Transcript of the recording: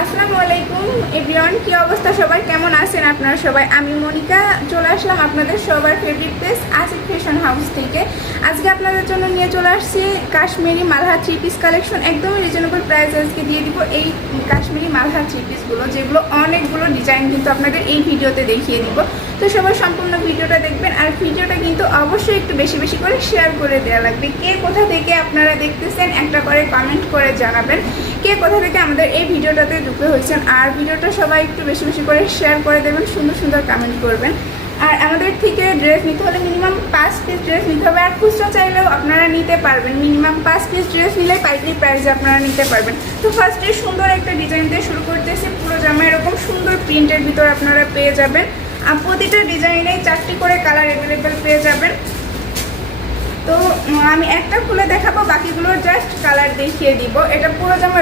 আসসালামু আলাইকুম এভরিওয়ান, কি অবস্থা সবাই, কেমন আছেন আপনারা সবাই? আমি মনিকা চলে আসলাম আপনাদের সবার favourite place Asif fashion house থেকে। আজকে আপনাদের জন্য নিয়ে চলে আসছি কাশ্মীরি মালহা থ্রি পিস কালেকশন। একদমই রিজনেবল প্রাইস আজকে দিয়ে দিব এই কাশ্মীরি মালহা থ্রি পিসগুলো, যেগুলো অনেকগুলো ডিজাইন কিন্তু আপনাদের এই ভিডিওতে দেখিয়ে দিব। তো সবাই সম্পূর্ণ ভিডিওটা দেখবেন, আর ভিডিওটা কিন্তু অবশ্যই একটু বেশি বেশি করে শেয়ার করে দেওয়া লাগবে। কে কোথা থেকে আপনারা দেখতেছেন একটা করে কমেন্ট করে জানাবেন, কে কোথা থেকে আমাদের এই ভিডিওটাতে যুক্ত হয়েছেন। আর ভিডিওটা সবাই একটু বেশি বেশি করে শেয়ার করে দেবেন, সুন্দর সুন্দর কমেন্ট করবেন। আর আমাদের থেকে ড্রেস নিতে হলে মিনিমাম 5 পিস ড্রেস নিতে হবে, আর খুচরা চাইলেও আপনারা নিতে পারবেন। মিনিমাম 5 পিস ড্রেস নিলে পাইকারি প্রাইসে আপনারা নিতে পারবেন। তো ফার্স্টে সুন্দর একটা ডিজাইন দিয়ে শুরু করতেছি। পুরো জামা এরকম সুন্দর প্রিন্টের ভিতর আপনারা পেয়ে যাবেন, আর প্রতিটা ডিজাইনে 4টি করে কালার অ্যাভেলেবেল পেয়ে যাবেন। তো আমি একটা খুলে দেখাবো, বাকিগুলো জাস্ট কালার দেখিয়ে দিব। এটা পুরো জামা